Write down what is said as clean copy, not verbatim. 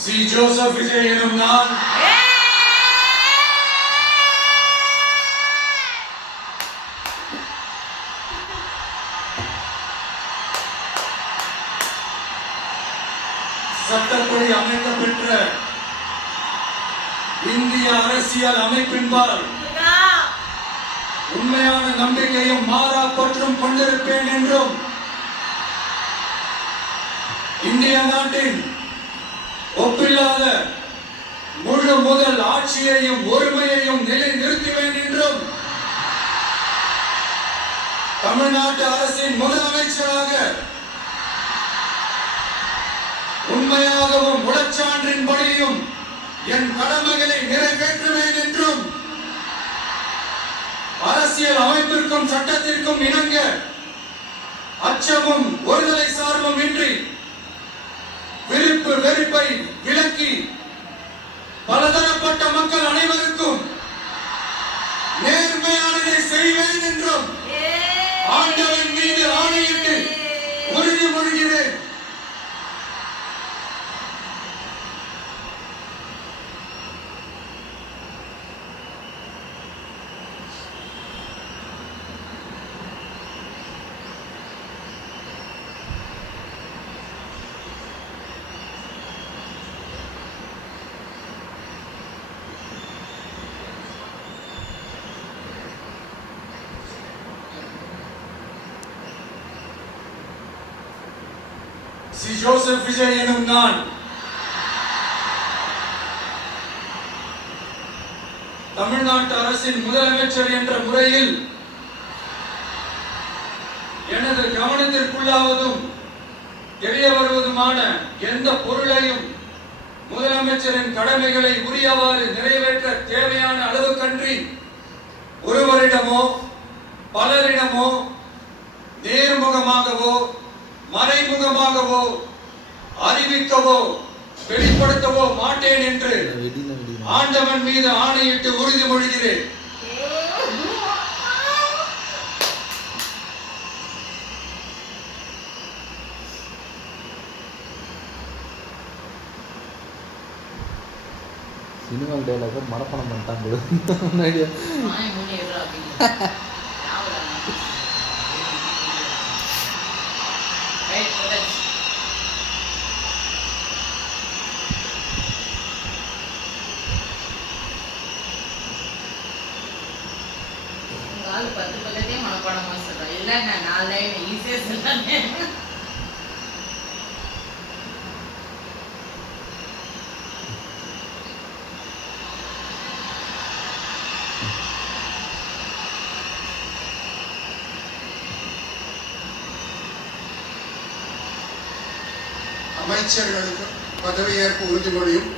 C Joseph Vijay எனும் நான் சட்டப்படி அமைக்கப்பெற்ற இந்திய அரசியல் அமைப்பின்பால் உண்மையான நம்பிக்கையும் மாறா பற்றும் கொண்டிருப்பேன் என்றும் இந்திய நாட்டின் ஒப்பில்லாத முழு முதல் ஆட்சியையும் ஒருமையையும் நிலைநிறுத்துவேன் என்றும் தமிழ்நாட்டு அரசின் முதலமைச்சராக உண்மையாகவும் உடச்சான்றின்படியும் என் கடமைகளை நிறைவேற்றுவேன் என்றும் அரசியல் அமைப்பிற்கும் சட்டத்திற்கும் இணங்க அச்சமும் ஒருதலை சார்பும் இன்றி விருப்பு வெறுப்பை விலக்கி பலதரப்பட்ட மக்கள் அனைவருக்கும் நேர்மையானதை செய்வேன் என்றும் ஆண்டவன் மீது ஆணையிட்டு உறுதிமொழிகிறேன். சி ஜோசப் விஜய் எனும் நான் தமிழ்நாட்டு அரசின் முதலமைச்சர் என்ற முறையில் எனது கவனத்திற்குள்ளாவதும் தெரிய வருவதுமான எந்த பொருளையும் முதலமைச்சரின் கடமைகளை உரியவாறு நிறைவேற்ற தேவையான அளவுக்கன்றி ஒருவரிடமோ பலரிடமோ நேர்முகமாகவோ மறைமுகமாகவோ அறிவிக்கவோ வெளிப்படுத்தவோ மாட்டேன் என்று ஆண்டவன் மீது ஆணையிட்டு உறுதிமொழிகிறேன். சினிமா டைலாக மனப்பாடம் பண்ணிட்டாங்க. அமைச்சர்களுக்கு பதவியேற்பு உறுதிமொழியும்